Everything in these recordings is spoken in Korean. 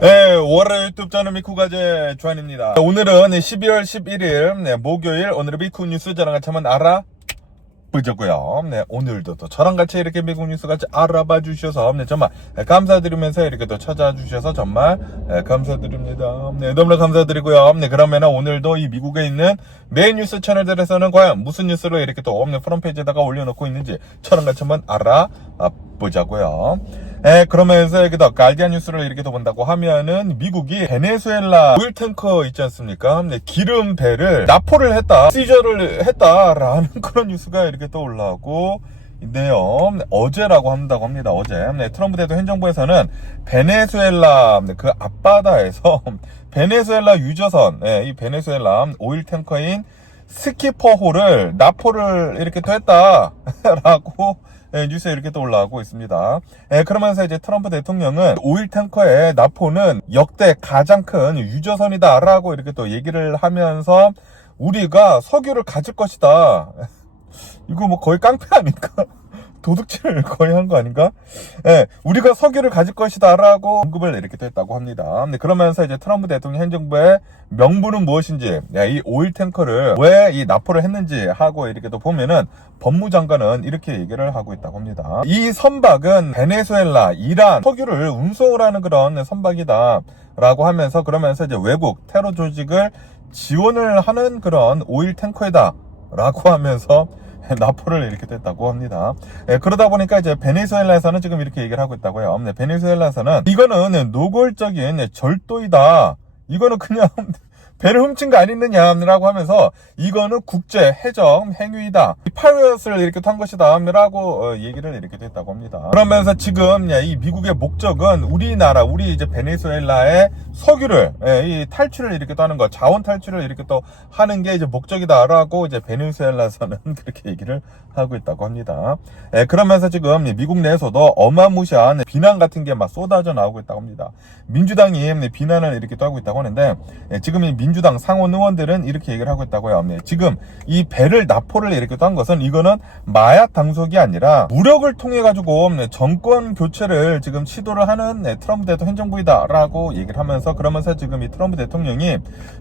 네, 월요일 유튜브 저는 미쿠가제 주한입니다. 오늘은 12월 11일 네, 목요일 오늘의 미쿠 뉴스 저랑 같이 한번 알아 보자고요. 네, 오늘도 또 저랑 같이 이렇게 미국 뉴스 같이 알아봐 주셔서 네, 정말 감사드리면서 이렇게 또 찾아주셔서 정말 네, 감사드립니다. 네, 너무나 감사드리고요. 네, 그러면은 오늘도 이 미국에 있는 메인 뉴스 채널들에서는 과연 무슨 뉴스를 이렇게 또 없는 프론페이지에다가 올려놓고 있는지 저랑 같이 한번 알아보자고요. 네, 그러면서 여기도 가디안 뉴스를 이렇게 또 본다고 하면은 미국이 베네수엘라 오일 탱커 있지 않습니까? 네, 기름 배를 납포를 했다, 시저를 했다라는 그런 뉴스가 이렇게 또 올라오고 있네요. 네, 어제라고 한다고 합니다. 어제 네, 트럼프 대통령 행정부에서는 베네수엘라 네, 그 앞바다에서 베네수엘라 유저선, 네, 이 베네수엘라 오일 탱커인 스키퍼호를 납포를 이렇게 또 했다라고 예, 뉴스에 이렇게 또 올라오고 있습니다. 예, 그러면서 이제 트럼프 대통령은 오일 탱커의 납포는 역대 가장 큰 유저선이다라고 이렇게 또 얘기를 하면서 우리가 석유를 가질 것이다. 이거 뭐 거의 깡패 아닐까? 도둑질을 거의 한 거 아닌가? 예, 우리가 석유를 가질 것이다라고 언급을 이렇게 또 했다고 합니다. 네, 그러면서 이제 트럼프 대통령 행정부의 명분은 무엇인지, 예, 이 오일 탱커를 왜 이 납포를 했는지 하고 이렇게 또 보면은 법무장관은 이렇게 얘기를 하고 있다고 합니다. 이 선박은 베네수엘라, 이란, 석유를 운송을 하는 그런 선박이다. 라고 하면서 그러면서 이제 외국 테러 조직을 지원을 하는 그런 오일 탱커이다. 라고 하면서 납포를 이렇게 됐다고 합니다. 예, 그러다 보니까 이제 베네수엘라에서는 지금 이렇게 얘기를 하고 있다고요. 네, 베네수엘라에서는 이거는 노골적인 절도이다. 이거는 그냥 배를 훔친 거 아니느냐라고 하면서 이거는 국제 해적 행위이다. 파이럿을 이렇게 탄 것이다라고 어, 얘기를 이렇게 됐다고 합니다. 그러면서 지금 이 미국의 목적은 우리나라, 우리 이제 베네수엘라의 석유를 예, 이 탈출을 이렇게 또 하는 거, 자원 탈출을 이렇게 또 하는 게 이제 목적이다라고 이제 베네수엘라에서는 그렇게 얘기를 하고 있다고 합니다. 예, 그러면서 지금 미국 내에서도 어마무시한 비난 같은 게 막 쏟아져 나오고 있다고 합니다. 민주당이 비난을 이렇게 또 하고 있다고 하는데 예, 지금 이 민주당 상원 의원들은 이렇게 얘기를 하고 있다고요. 네, 지금 이 배를 납포를 이렇게 또 한 것은 이거는 마약 당속이 아니라 무력을 통해 가지고 네, 정권 교체를 지금 시도를 하는 네, 트럼프 대통령 행정부이다라고 얘기를 하면서 그러면서 지금 이 트럼프 대통령이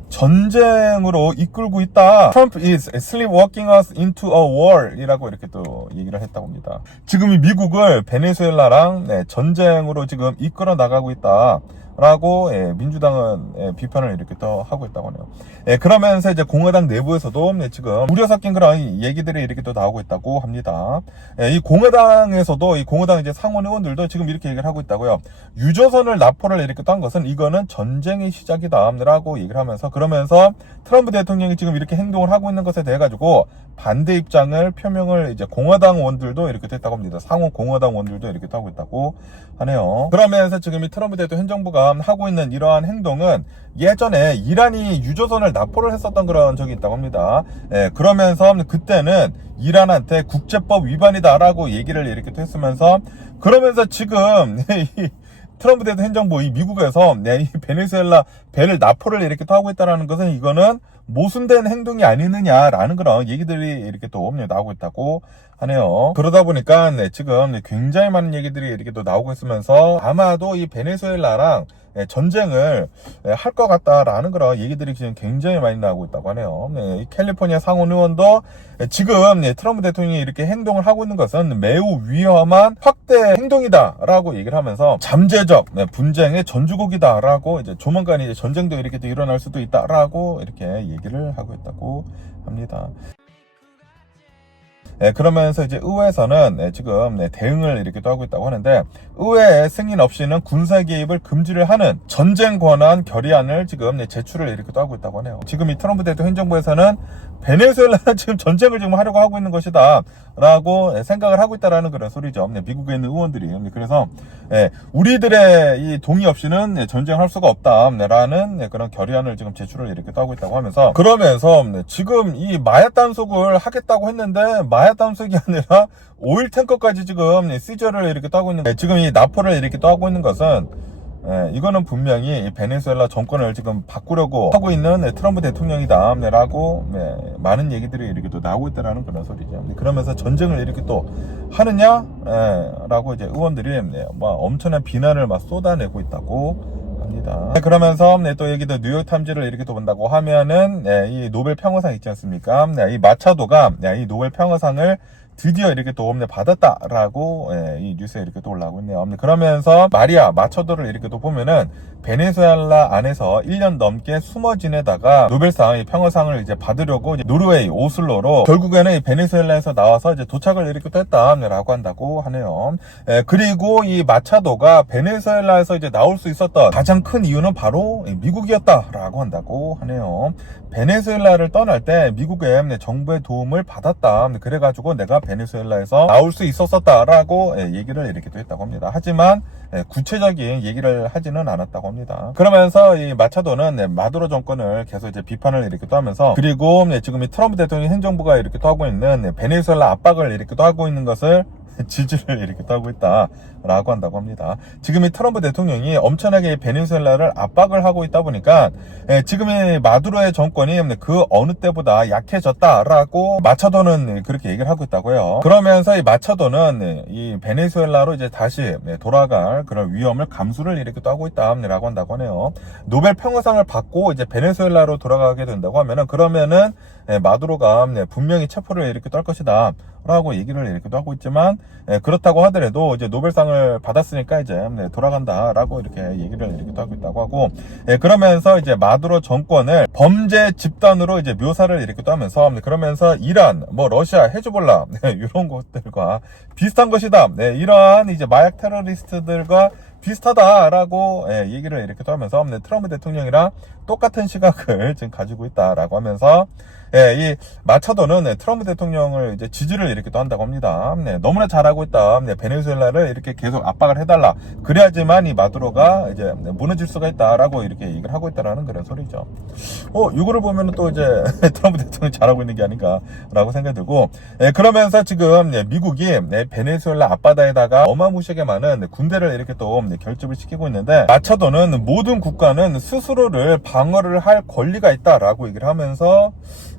전쟁으로 이끌고 있다. Trump is sleepwalking us into a war이라고 이렇게 또 얘기를 했다고 합니다. 지금 이 미국을 베네수엘라랑 네, 전쟁으로 지금 이끌어 나가고 있다. 라고 예, 민주당은 예, 비판을 이렇게 또 하고 있다고 하네요. 예, 그러면서 이제 공화당 내부에서도 예, 지금 우려 섞인 그런 얘기들이 이렇게 또 나오고 있다고 합니다. 예, 이 공화당에서도 이 공화당 이제 상원 의원들도 지금 이렇게 얘기를 하고 있다고요. 유조선을 납포를 이렇게 또한 것은 이거는 전쟁의 시작이다라고 얘기를 하면서 그러면서 트럼프 대통령이 지금 이렇게 행동을 하고 있는 것에 대해 가지고 반대 입장을 표명을 이제 공화당 의원들도 이렇게 됐다고 합니다. 상원 공화당 의원들도 이렇게 하고 있다고 하네요. 그러면서 지금 이 트럼프 대통령 행정부가 하고 있는 이러한 행동은 예전에 이란이 유조선을 납포를 했었던 그런 적이 있다고 합니다. 예, 그러면서 그때는 이란한테 국제법 위반이다라고 얘기를 이렇게 또 했으면서 그러면서 지금 이 트럼프 대통령 행정부 이 미국에서 네, 이 베네수엘라 배를 납포를 이렇게 또 하고 있다라는 것은 이거는 모순된 행동이 아니느냐라는 그런 얘기들이 이렇게 또 나오고 있다고 하네요. 그러다 보니까 네, 지금 굉장히 많은 얘기들이 이렇게 또 나오고 있으면서 아마도 이 베네수엘라랑 예, 전쟁을 예, 할것 같다라는 그런 얘기들이 지금 굉장히 많이 나오고 있다고 하네요. 네, 이 캘리포니아 상원 의원도 예, 지금 네, 트럼프 대통령이 이렇게 행동을 하고 있는 것은 매우 위험한 확대 행동이다라고 얘기를 하면서 잠재적 네, 분쟁의 전주곡이다라고 이제 조만간 이제 전쟁도 이렇게 또 일어날 수도 있다라고 이렇게 얘기를 하고 있다고 합니다. 네, 그러면서 이제 의회에서는 네, 지금 네, 대응을 이렇게 또 하고 있다고 하는데 의회의 승인 없이는 군사 개입을 금지를 하는 전쟁 권한 결의안을 지금 네, 제출을 이렇게 또 하고 있다고 하네요. 지금 이 트럼프 대통령 행정부에서는 베네수엘라는 지금 전쟁을 지금 하려고 하고 있는 것이다 라고 네, 생각을 하고 있다라는 그런 소리죠. 네, 미국에 있는 의원들이. 네, 그래서 네, 우리들의 이 동의 없이는 네, 전쟁할 수가 없다 라는 네, 그런 결의안을 지금 제출을 이렇게 또 하고 있다고 하면서 그러면서 네, 지금 이 마약 단속을 하겠다고 했는데 마약 단속이 아니라 오일 탱커까지 지금 네, 시저를 이렇게 또 하고 있는 네, 지금 이 납포를 이렇게 또 하고 있는 것은 예, 이거는 분명히 이 베네수엘라 정권을 지금 바꾸려고 하고 있는 네, 트럼프 대통령이다 네, 라고 네, 많은 얘기들이 이렇게 또 나오고 있다라는 그런 소리죠. 네, 그러면서 전쟁을 이렇게 또 하느냐 예, 라고 이제 의원들이 네, 막 엄청난 비난을 막 쏟아내고 있다고. 네, 그러면서 네, 또 여기도 뉴욕 탐지를 이렇게 또 본다고 하면은 네, 이 노벨 평화상 있지 않습니까? 네, 이 마차도가 네, 이 노벨 평화상을 드디어 이렇게 또 네, 받았다라고 예, 이 뉴스에 이렇게 또 올라오고 있네요. 네, 그러면서 마리아 마차도를 이렇게 또 보면은 베네수엘라 안에서 1년 넘게 숨어 지내다가 노벨상 이 평화상을 이제 받으려고 이제 노르웨이 오슬로로 결국에는 이 베네수엘라에서 나와서 이제 도착을 이렇게 또 했다라고 한다고 하네요. 예, 그리고 이 마차도가 베네수엘라에서 이제 나올 수 있었던 가장 큰 이유는 바로 이 미국이었다라고 한다고 하네요. 베네수엘라를 떠날 때 미국의 정부의 도움을 받았다. 그래가지고 내가 베네수엘라에서 나올 수 있었었다라고 예, 얘기를 이렇게 또 했다고 합니다. 하지만 예, 구체적인 얘기를 하지는 않았다고 합니다. 그러면서 이 마차도는 네, 마두로 정권을 계속 이제 비판을 이렇게 또 하면서 그리고 네, 지금 이 트럼프 대통령 행정부가 이렇게 또 하고 있는 네, 베네수엘라 압박을 이렇게 또 하고 있는 것을 지지를 이렇게 또 하고 있다라고 한다고 합니다. 지금 이 트럼프 대통령이 엄청나게 베네수엘라를 압박을 하고 있다 보니까 예, 지금 이 마두로의 정권이 그 어느 때보다 약해졌다라고 마차도는 그렇게 얘기를 하고 있다고요. 그러면서 이 마차도는 이 베네수엘라로 이제 다시 돌아갈 그런 위험을 감수를 이렇게 또 하고 있다라고 한다고 하네요. 노벨 평화상을 받고 이제 베네수엘라로 돌아가게 된다고 하면은 그러면은 예, 마두로가 분명히 체포를 이렇게 떨 것이다. 라고 얘기를 이렇게도 하고 있지만 예, 그렇다고 하더라도 이제 노벨상을 받았으니까 이제 네, 돌아간다라고 이렇게 얘기를 이렇게도 하고 있다고 하고 예, 그러면서 이제 마두로 정권을 범죄 집단으로 이제 묘사를 이렇게도 하면서 네, 그러면서 이란, 뭐 러시아, 헤즈볼라 네, 이런 것들과 비슷한 것이다. 네, 이러한 이제 마약 테러리스트들과 비슷하다라고 예, 얘기를 이렇게 또 하면서 네, 트럼프 대통령이랑 똑같은 시각을 지금 가지고 있다라고 하면서 예, 이 마차도는 네, 트럼프 대통령을 이제 지지를 이렇게 또 한다고 합니다. 네, 너무나 잘하고 있다. 네, 베네수엘라를 이렇게 계속 압박을 해달라. 그래야지만 이 마두로가 이제 무너질 수가 있다라고 이렇게 얘기를 하고 있다라는 그런 소리죠. 어, 이거를 보면 또 이제 트럼프 대통령이 잘하고 있는 게 아닌가라고 생각이 들고, 예, 그러면서 지금 네, 미국이 네, 베네수엘라 앞바다에다가 어마무시하게 많은 네, 군대를 이렇게 또 네, 결집을 시키고 있는데 마차도는 모든 국가는 스스로를 방어를 할 권리가 있다라고 얘기를 하면서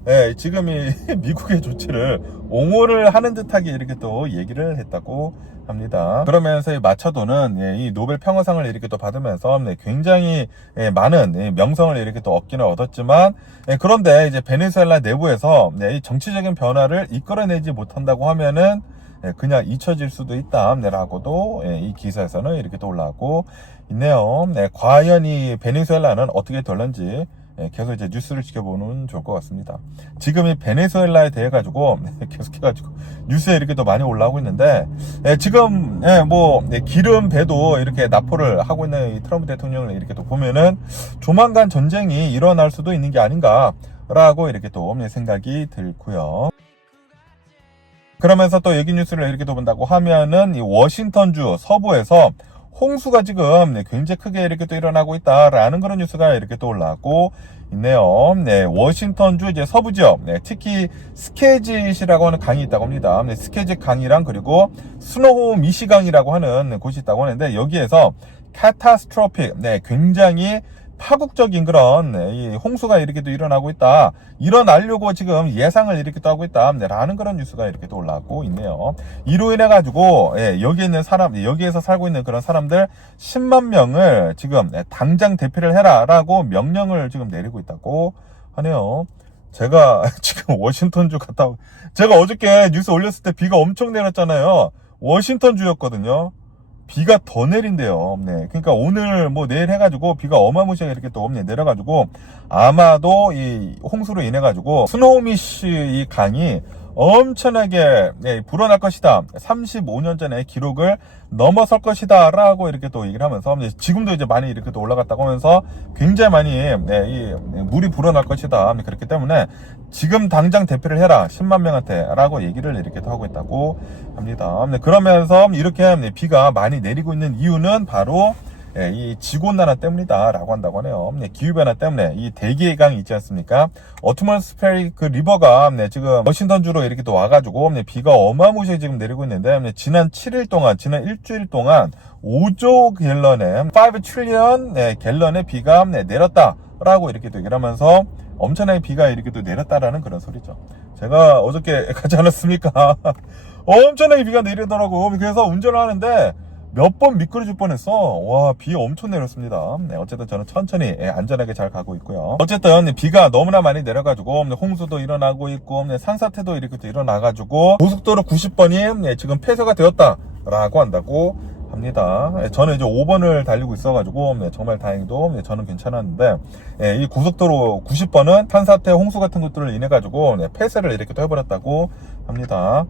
예, 지금 이 미국의 조치를 옹호를 하는 듯하게 이렇게 또 얘기를 했다고 합니다. 그러면서 이 마차도는 예, 이 노벨 평화상을 이렇게 또 받으면서 네, 굉장히 예, 많은 예, 명성을 이렇게 또 얻기는 얻었지만 예, 그런데 이제 베네수엘라 내부에서 네, 이 정치적인 변화를 이끌어내지 못한다고 하면은 예, 그냥 잊혀질 수도 있다라고도 예, 이 기사에서는 이렇게 또 올라오고 있네요. 네, 과연 이 베네수엘라는 어떻게 될런지 예, 계속 이제 뉴스를 지켜보는 좋을 것 같습니다. 지금 이 베네수엘라에 대해 가지고 계속 해가지고 뉴스에 이렇게 또 많이 올라오고 있는데 예, 지금 예, 뭐 예, 기름 배도 이렇게 납포를 하고 있는 이 트럼프 대통령을 이렇게 또 보면은 조만간 전쟁이 일어날 수도 있는 게 아닌가라고 이렇게 또 생각이 들고요. 그러면서 또 얘기 뉴스를 이렇게 또 본다고 하면은 이 워싱턴주 서부에서 홍수가 지금 네, 굉장히 크게 이렇게 또 일어나고 있다라는 그런 뉴스가 이렇게 또 올라오고 있네요. 네, 워싱턴주 이제 서부 지역, 네, 특히 스케짓이라고 하는 강이 있다고 합니다. 네, 스케짓 강이랑 그리고 스노우 미시강이라고 하는 곳이 있다고 하는데 여기에서 카타스트로픽, 네, 굉장히 파국적인 그런 네, 이 홍수가 이렇게 또 일어나고 있다. 일어나려고 지금 예상을 이렇게 또 하고 있다. 네, 라는 그런 뉴스가 이렇게 또 올라오고 있네요. 이로 인해 가지고 예, 여기 있는 사람, 여기에서 살고 있는 그런 사람들 10만 명을 지금 예, 당장 대피를 해라라고 명령을 지금 내리고 있다고 하네요. 제가 지금 워싱턴주 갔다 제가 어저께 뉴스 올렸을 때 비가 엄청 내렸잖아요. 워싱턴주였거든요. 비가 더 내린대요. 네. 그러니까 오늘 뭐 내일 해가지고 비가 어마무시하게 이렇게 또 네, 내려가지고 아마도 이 홍수로 인해가지고 스노우미시 이 강이 엄청나게 네, 불어날 것이다. 35년 전에 기록을 넘어설 것이다. 라고 이렇게 또 얘기를 하면서 지금도 이제 많이 이렇게 또 올라갔다고 하면서 굉장히 많이 네, 이 물이 불어날 것이다. 그렇기 때문에 지금 당장 대피를 해라. 10만 명한테 라고 얘기를 이렇게 또 하고 있다고 합니다. 그러면서 이렇게 비가 많이 내리고 있는 이유는 바로 예, 이 지구온난화 때문이다 라고 한다고 하네요. 네, 기후변화 때문에 이 대기해강이 있지 않습니까? 어트몬스페릭 그 리버가 네, 지금 워싱턴주로 이렇게 또 와가지고 네, 비가 어마무시하게 지금 내리고 있는데 네, 지난 7일 동안 지난 일주일 동안 5조 갤런의 5 트릴리언 네, 갤런의 비가 네, 내렸다 라고 이렇게 또 얘기를 하면서 엄청나게 비가 이렇게 또 내렸다라는 그런 소리죠. 제가 어저께 가지 않았습니까? 엄청나게 비가 내리더라고. 그래서 운전을 하는데 몇 번 미끄러질 뻔했어. 와, 비 엄청 내렸습니다. 네, 어쨌든 저는 천천히 예, 안전하게 잘 가고 있고요. 어쨌든 비가 너무나 많이 내려가지고 네, 홍수도 일어나고 있고 네, 산사태도 이렇게 또 일어나가지고 고속도로 90번이 네, 지금 폐쇄가 되었다 라고 한다고 합니다. 예, 저는 이제 5번을 달리고 있어가지고 네, 정말 다행히도 네, 저는 괜찮았는데 예, 이 고속도로 90번은 산사태 홍수 같은 것들을 인해 가지고 네, 폐쇄를 이렇게 또 해버렸다고 합니다.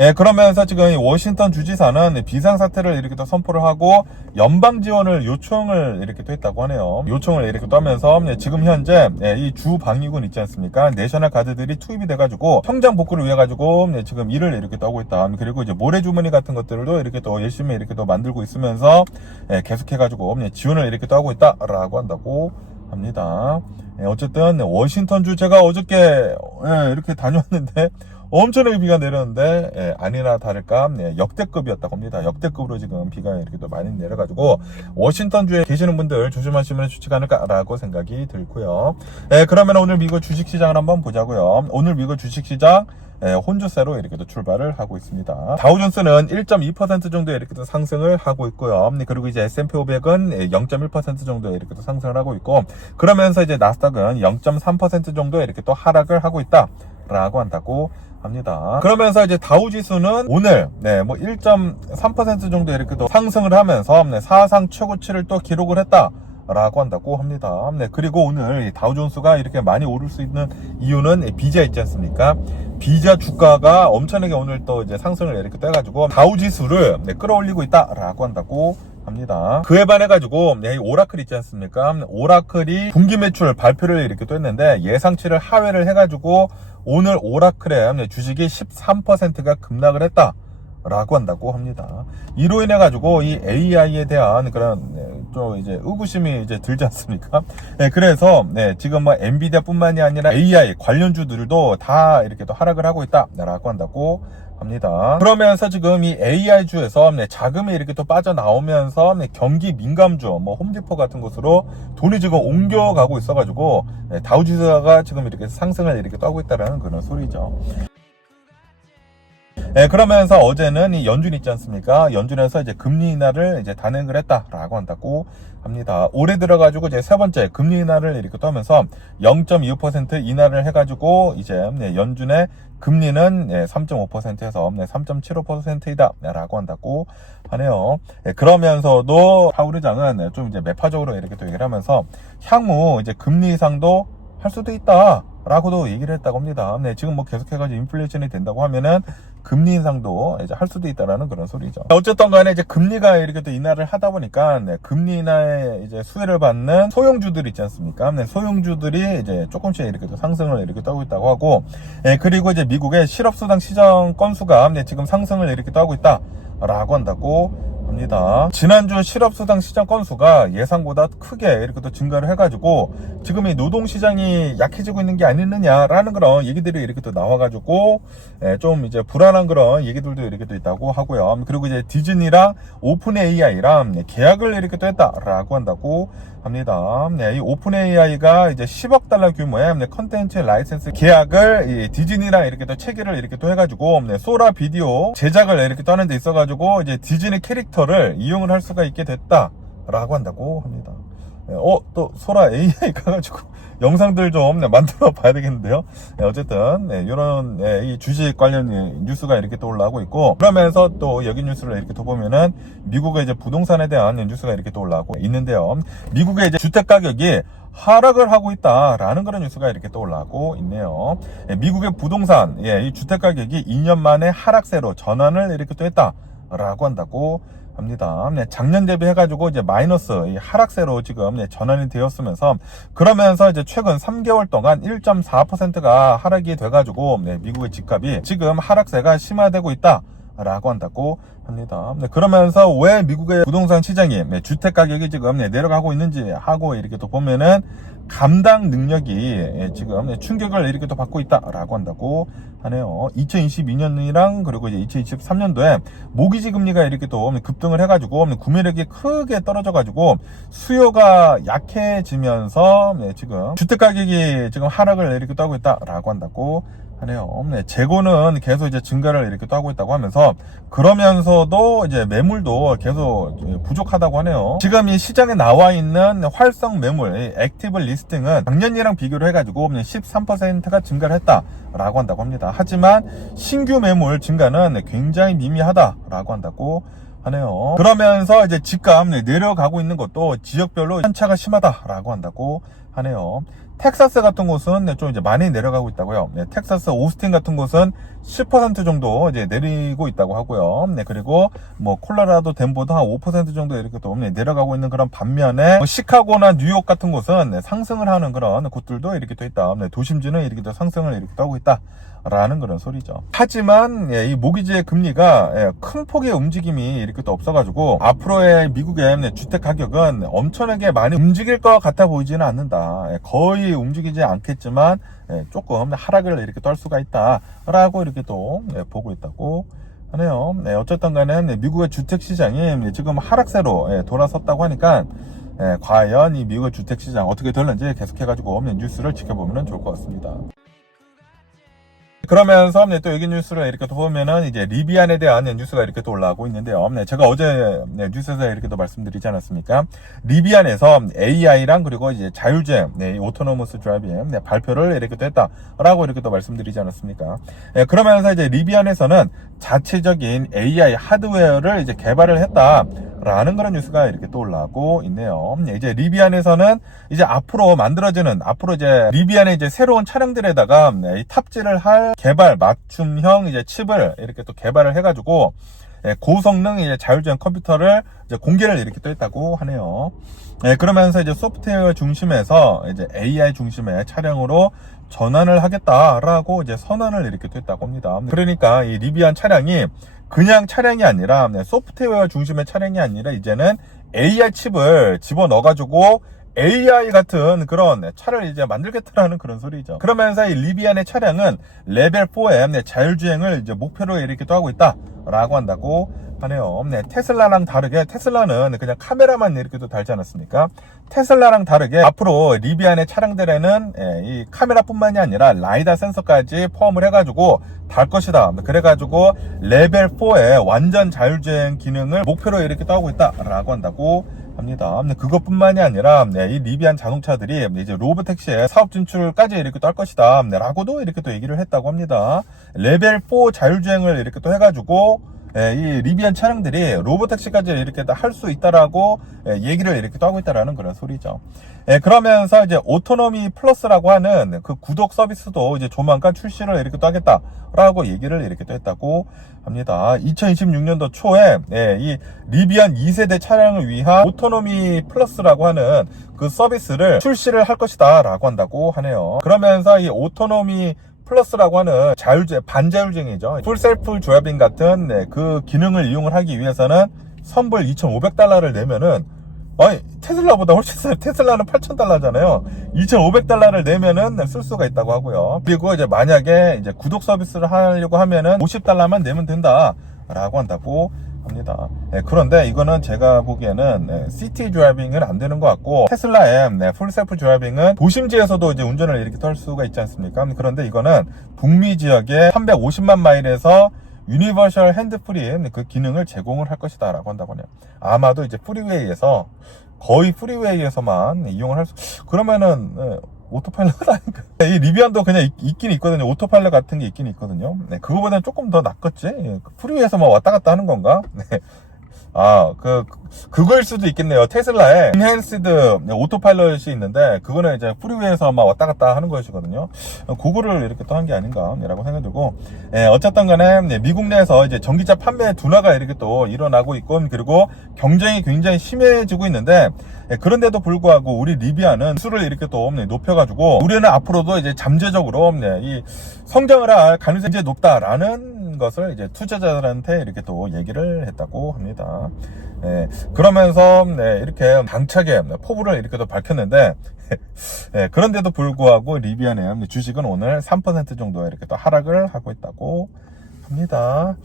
예, 그러면서 지금 이 워싱턴 주지사는 네, 비상 사태를 이렇게 또 선포를 하고 연방 지원을 요청을 이렇게 또 했다고 하네요. 요청을 이렇게 또 하면서 네, 지금 현재 예, 이주 방위군 있지 않습니까? 내셔널 가드들이 투입이 돼가지고 성장 복구를 위해 가지고 네, 지금 일을 이렇게 또 하고 있다. 그리고 이제 모래 주머니 같은 것들도 이렇게 또 열심히 이렇게 또 만들고 있으면서 예, 계속해가지고 네, 지원을 이렇게 또 하고 있다라고 한다고 합니다. 예, 어쨌든 네, 워싱턴주 제가 어저께 예, 이렇게 다녀왔는데 엄청나게 비가 내렸는데 예, 아니나 다를까 예, 역대급이었다고 합니다. 역대급으로 지금 비가 이렇게 또 많이 내려가지고 워싱턴주에 계시는 분들 조심하시면 좋지 않을까라고 생각이 들고요. 예, 그러면 오늘 미국 주식시장을 한번 보자고요. 오늘 미국 주식시장 예, 혼주세로 이렇게 또 출발을 하고 있습니다. 다우존스는 1.2% 정도 이렇게 또 상승을 하고 있고요. 네, 그리고 이제 S&P 500은 0.1% 정도 이렇게 또 상승을 하고 있고, 그러면서 이제 나스닥은 0.3% 정도 이렇게 또 하락을 하고 있다 라고 한다고 합니다. 그러면서 이제 다우 지수는 오늘 네, 뭐 1.3% 정도 이렇게 또 상승을 하면서 네, 사상 최고치를 또 기록을 했다. 라고 한다고 합니다. 네, 그리고 오늘 이 다우존스가 이렇게 많이 오를 수 있는 이유는 이 비자 있지 않습니까? 비자 주가가 엄청나게 오늘 또 이제 상승을 이렇게 떠가지고 다우지수를 네, 끌어올리고 있다라고 한다고 합니다. 그에 반해 가지고 네, 이 오라클 있지 않습니까? 오라클이 분기 매출 발표를 이렇게 또 했는데 예상치를 하회를 해가지고 오늘 오라클의 네, 주식이 13%가 급락을 했다. 라고 한다고 합니다. 이로 인해 가지고 이 AI에 대한 그런 네, 좀 이제 의구심이 이제 들지 않습니까? 네, 그래서 네, 지금 뭐 엔비디아뿐만이 아니라 AI 관련주들도 다 이렇게 또 하락을 하고 있다라고 한다고 합니다. 그러면서 지금 이 AI 주에서 네, 자금이 이렇게 또 빠져나오면서 네, 경기 민감주, 뭐 홈디포 같은 곳으로 돈이 지금 옮겨가고 있어가지고 네, 다우지수가 지금 이렇게 상승을 이렇게 또 하고 있다라는 그런 소리죠. 예, 그러면서 어제는 이 연준 있지 않습니까? 연준에서 이제 금리 인하를 이제 단행을 했다라고 한다고 합니다. 올해 들어가지고 이제 세 번째 금리 인하를 이렇게 떠면서 0.25% 인하를 해가지고 이제 네, 연준의 금리는 예, 3.5%에서 네, 3.75%이다라고 한다고 하네요. 예, 그러면서도 파울 의장은 네, 좀 이제 매파적으로 이렇게 또 얘기를 하면서 향후 이제 금리 인상도 할 수도 있다. 라고도 얘기를 했다고 합니다. 네, 지금 뭐 계속해가지고 인플레이션이 된다고 하면은 금리 인상도 이제 할 수도 있다라는 그런 소리죠. 어쨌든 간에 이제 금리가 이렇게 또 인하를 하다 보니까 네, 금리 인하에 이제 수혜를 받는 소형주들 있지 않습니까? 네, 소형주들이 이제 조금씩 이렇게 또 상승을 이렇게 떠고 있다고 하고, 네, 그리고 이제 미국의 실업수당 시장 건수가 네, 지금 상승을 이렇게 떠고 있다라고 한다고 합니다. 지난주 실업수당 시장 건수가 예상보다 크게 이렇게 또 증가를 해가지고 지금 이 노동시장이 약해지고 있는 게 아니느냐라는 그런 얘기들이 이렇게 또 나와가지고 예, 좀 이제 불안한 그런 얘기들도 이렇게 또 있다고 하고요. 그리고 이제 디즈니랑 오픈 AI랑 계약을 이렇게 또 했다라고 한다고 합니다. 네, 이 오픈 AI가 이제 10억 달러 규모의 네, 컨텐츠 라이센스 계약을 이 디즈니랑 이렇게 또 체결을 이렇게 또 해가지고 네, 소라 비디오 제작을 이렇게 또 하는 데 있어가지고 이제 디즈니 캐릭터를 이용을 할 수가 있게 됐다라고 한다고 합니다. 네, 어, 또 소라 AI 가 가지고 영상들 좀 네, 만들어 봐야 되겠는데요. 네, 어쨌든 네, 이런 네, 이 주식 관련 예, 뉴스가 이렇게 또 올라오고 있고 그러면서 또 여기 뉴스를 이렇게 또 보면은 미국의 이제 부동산에 대한 뉴스가 이렇게 또 올라오고 있는데요. 미국의 이제 주택 가격이 하락을 하고 있다라는 그런 뉴스가 이렇게 또 올라오고 있네요. 예, 미국의 부동산, 예, 이 주택 가격이 2년 만에 하락세로 전환을 이렇게 또 했다라고 한다고 합니다. 네, 작년 대비해가지고 이제 마이너스 이 하락세로 지금 네, 전환이 되었으면서 그러면서 이제 최근 3개월 동안 1.4%가 하락이 돼가지고 네, 미국의 집값이 지금 하락세가 심화되고 있다. 라고 한다고 합니다. 네, 그러면서 왜 미국의 부동산 시장이 네, 주택 가격이 지금 네, 내려가고 있는지 하고 이렇게 또 보면은 감당 능력이 예, 지금 네, 충격을 이렇게 또 받고 있다라고 한다고 하네요. 2022년이랑 그리고 이제 2023년도에 모기지 금리가 이렇게 또 급등을 해가지고 구매력이 크게 떨어져가지고 수요가 약해지면서 네, 지금 주택 가격이 지금 하락을 이렇게 또 하고 있다라고 한다고 하네요. 네, 재고는 계속 이제 증가를 이렇게 또 하고 있다고 하면서 그러면서도 이제 매물도 계속 부족하다고 하네요. 지금 이 시장에 나와 있는 활성 매물, 이 액티브 리스팅은 작년이랑 비교를 해가지고 13%가 증가를 했다라고 한다고 합니다. 하지만 신규 매물 증가는 굉장히 미미하다라고 한다고 하네요. 그러면서 이제 집값 내려가고 있는 것도 지역별로 편차가 심하다라고 한다고 하네요. 텍사스 같은 곳은 네, 좀 이제 많이 내려가고 있다고요. 네, 텍사스 오스틴 같은 곳은 10% 정도 이제 내리고 있다고 하고요. 네, 그리고 뭐 콜로라도 덴버도 한 5% 정도 이렇게 또 네, 내려가고 있는 그런 반면에 뭐 시카고나 뉴욕 같은 곳은 네, 상승을 하는 그런 곳들도 이렇게 또 있다. 네, 도심지는 이렇게 또 상승을 이렇게 또 하고 있다. 라는 그런 소리죠. 하지만 예, 이 모기지의 금리가 예, 큰 폭의 움직임이 이렇게 또 없어가지고 앞으로의 미국의 네, 주택 가격은 엄청나게 많이 움직일 것 같아 보이지는 않는다. 예, 거의 움직이지 않겠지만 예, 조금 하락을 이렇게 떨 수가 있다라고 이렇게 또 예, 보고 있다고 하네요. 네, 어쨌든 간에 네, 미국의 주택 시장이 네, 지금 하락세로 예, 돌아섰다고 하니까 예, 과연 이 미국의 주택 시장 어떻게 될는지 계속해가지고 네, 뉴스를 지켜보면 좋을 것 같습니다. 그러면서 네, 또 여기 뉴스를 이렇게 또 보면은 이제 리비안에 대한 네, 뉴스가 이렇게 또 올라오고 있는데요. 네, 제가 어제 네, 뉴스에서 이렇게 또 말씀드리지 않았습니까? 리비안에서 AI랑 그리고 이제 자율주행, 네, 이 오토노머스 드라이빙 네, 발표를 이렇게 또 했다라고 이렇게 또 말씀드리지 않았습니까? 네, 그러면서 이제 리비안에서는 자체적인 AI 하드웨어를 이제 개발을 했다. 라는 그런 뉴스가 이렇게 또 올라오고 있네요. 네, 이제 리비안에서는 이제 앞으로 만들어지는 앞으로 이제 리비안의 이제 새로운 차량들에다가 네, 이 탑재를 할 개발 맞춤형 이제 칩을 이렇게 또 개발을 해가지고 예, 고성능 이제 자율주행 컴퓨터를 이제 공개를 이렇게 또 했다고 하네요. 예, 그러면서 이제 소프트웨어 중심에서 이제 AI 중심의 차량으로 전환을 하겠다라고 이제 선언을 이렇게 또 했다고 합니다. 그러니까 이 리비안 차량이 그냥 차량이 아니라 네, 소프트웨어 중심의 차량이 아니라 이제는 AI 칩을 집어 넣어가지고 AI 같은 그런 차를 이제 만들겠다라는 그런 소리죠. 그러면서 이 리비안의 차량은 레벨 4의 자율주행을 이제 목표로 이렇게 또 하고 있다라고 한다고 하네요. 네, 테슬라랑 다르게 테슬라는 그냥 카메라만 이렇게 또 달지 않았습니까? 테슬라랑 다르게 앞으로 리비안의 차량들에는 예, 이 카메라뿐만이 아니라 라이다 센서까지 포함을 해가지고 달 것이다. 그래가지고 레벨 4의 완전 자율주행 기능을 목표로 이렇게 또 하고 있다라고 한다고 합니다. 그것뿐만이 아니라 네, 이 리비안 자동차들이 이제 로보택시의 사업 진출까지 이렇게 또 할 것이다. 네, 라고도 이렇게 또 얘기를 했다고 합니다. 레벨 4 자율주행을 이렇게 또 해가지고 예, 이 리비안 차량들이 로보택시까지 이렇게 할 수 있다라고 예, 얘기를 이렇게 또 하고 있다라는 그런 소리죠. 예, 그러면서 이제 오토노미 플러스라고 하는 그 구독 서비스도 이제 조만간 출시를 이렇게 또 하겠다라고 얘기를 이렇게 또 했다고 합니다. 2026년도 초에 예, 이 리비안 2세대 차량을 위한 오토노미 플러스라고 하는 그 서비스를 출시를 할 것이다라고 한다고 하네요. 그러면서 이 오토노미 플러스라고 하는 자율주행, 반자율주행이죠. 풀셀프 드라이빙 같은 네, 그 기능을 이용을 하기 위해서는 선불 2,500달러를 내면은 아니 테슬라보다 훨씬 싸요. 테슬라는 8,000달러잖아요. 2,500달러를 내면은 쓸 수가 있다고 하고요. 그리고 이제 만약에 이제 구독 서비스를 하려고 하면은 50달러만 내면 된다 라고 한다고 합니다. 네, 그런데 이거는 제가 보기에는 네, 시티 드라이빙은 안 되는 것 같고 테슬라의 네, 풀셀프 드라이빙은 도심지에서도 이제 운전을 이렇게 할 수가 있지 않습니까? 그런데 이거는 북미 지역에 350만 마일에서 유니버셜 핸드프리 그 기능을 제공을 할 것이다 라고 한다고 하네요. 아마도 이제 프리웨이에서 거의 프리웨이에서만 이용을 할 수, 그러면은, 네, 오토파일럿 아닌가? 이 리비안도 그냥 있, 있긴 있거든요. 오토파일럿 같은 게 있긴 있거든요. 네, 그거보다는 조금 더 낫겠지? 예, 프리웨이에서만 왔다 갔다 하는 건가? 네. 아, 그, 그거일 수도 있겠네요. 테슬라에 인핸스드 오토파일럿이 있는데, 그거는 이제 프리웨이에서만 왔다 갔다 하는 것이거든요. 그거를 이렇게 또 한 게 아닌가, 라고 생각이 들고, 예, 어쨌든 간에, 네, 미국 내에서 이제 전기차 판매 둔화가 이렇게 또 일어나고 있고, 그리고 경쟁이 굉장히 심해지고 있는데, 예, 그런데도 불구하고 우리 리비아는 수를 이렇게 또 네, 높여가지고, 우리는 앞으로도 이제 잠재적으로, 네, 이 성장을 할 가능성이 이제 높다라는 것을 이제 투자자들한테 이렇게 또 얘기를 했다고 합니다. 예, 그러면서 네, 이렇게 당차게 포부를 이렇게 또 밝혔는데 예, 그런데도 불구하고 리비안의 주식은 오늘 3% 정도 이렇게 또 하락을 하고 있다고 합니다.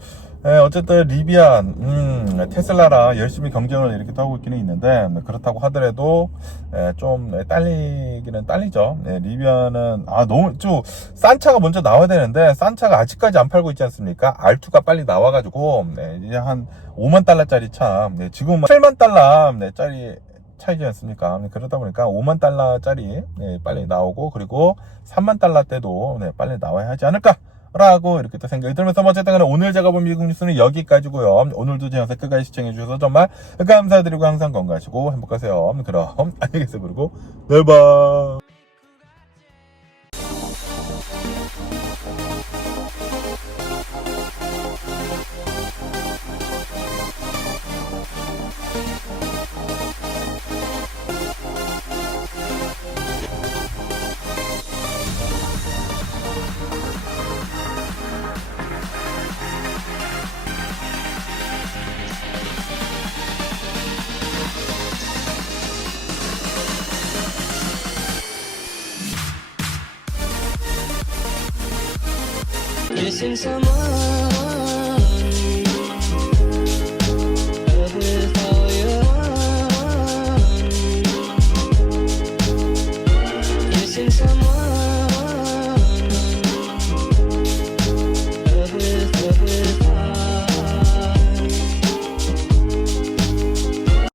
예, 어쨌든 리비아, 음, 테슬라랑 열심히 경쟁을 이렇게 또 하고 있기는 있는데 네, 그렇다고 하더라도 예, 좀 네, 딸리기는 딸리죠. 네, 리비아는 아 너무 좀싼 차가 먼저 나와야 되는데 싼 차가 아직까지 안 팔고 있지 않습니까? R2가 빨리 나와가지고 네, 이제 한 5만 달러짜리 차, 네, 지금 7만 달러 네, 짜리 차이지 않습니까? 네, 그러다 보니까 5만 달러짜리 네, 빨리 나오고 그리고 3만 달러대도 네, 빨리 나와야 하지 않을까? 라고 이렇게 또 생각이 들면서 뭐 어쨌든 간에 오늘 제가 본 미국 뉴스는 여기까지고요. 오늘도 제 영상 끝까지 시청해 주셔서 정말 감사드리고 항상 건강하시고 행복하세요. 그럼 안녕히 계세요. 그리고 내일 봐. chasing someone